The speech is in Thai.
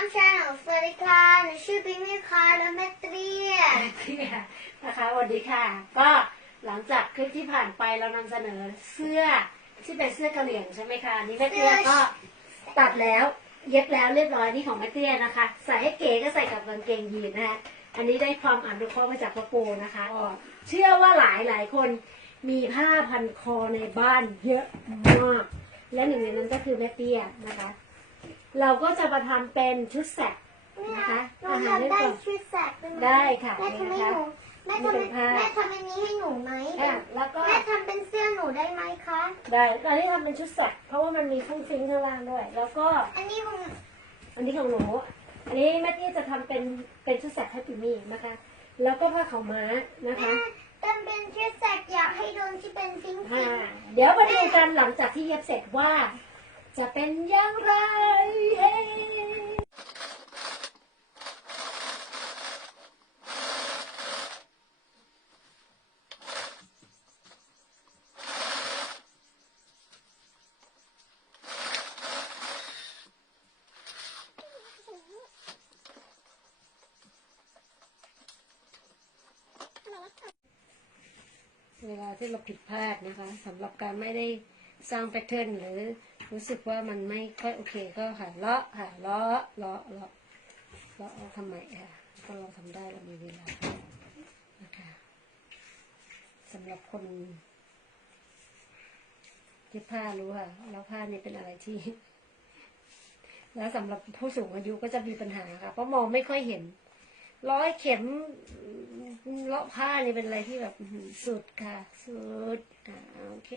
ามชาแนลสวัสดีค่ะหนูชื่อบิมมี่ค่ะแล้วแม่เตี้ยค่ะนะคะสวัสดีค่ะ ก็หลังจากคลิปที่ผ่านไปเรานำเสนอเสื้อที่เป็นเสื้อกระเหรี่ยงใช่ไหมคะอันนี่แม่เตี้ยก็ตัดแล้วเย็บแล้วเรียบร้อยนี่ของแม่เตี้ยนะคะ ใส่ให้เก๋ก็ใส่กับกางเกงยีนนะคะอันนี้ได้ความอนุเคราะห์มาจากพ่อปูนะคะเชื่อว่าหลายหลายคนมีผ้าพันคอในบ้านเยอะมาก และหนึ่งในนั้นก็คือแม่เตี้ยนะคะ เราก็จะมาทำเป็นชุดแสกนะคะหนูอาหารเรียบทำได้ร้อยชุดแสกเป็นไหมได้ค่ะแม่ทำให้หนูแม่ทำนี่เป็นผ้า แม่ทำอันนี้ให้หนูไหมอะแล้วก็แม่ทำเป็นเสื้อหนูได้ไหมคะ ได้ตอนนี้ทำเป็นชุดแสกเพราะว่ามันมีฟุ้งฟิ้งข้างล่างด้วย แล้วก็อันนี้ของอันนี้ของหนูอันนี้แม่ที่จะทำเป็นเป็นชุดแสกให้ปิมี่นะคะ แล้วก็ผ้าขาวม้านะแม่คะทำเป็นชุดแสกอยากให้โดนที่เป็นฟิงอ่าฟิงเดี๋ยวมาดูกันหลังจากที่เย็บเสร็จว่า จะเป็นอย่างไรเฮ้เวลาที่เราผิดพลาดนะคะสำหรับการไม่ได้ สร้างแพทเทิร์นหรือรู้สึกว่ามันไม่ค่อยโอเคก็ค่ะเลาะค่ะเลาะเลาะเลาะเลาะทำไมค่ะก็เราทำได้เรามีเวลานะคะสำหรับคนที่ผ้ารู้ค่ะแล้วผ้านี่เป็นอะไรที่ แล้วสำหรับผู้สูงอายุก็จะมีปัญหาค่ะเพราะมองไม่ค่อยเห็น ร้อยเข็มเลาะผ้านี่เป็นอะไรที่แบบสุดค่ะ สุดอ่าโอเค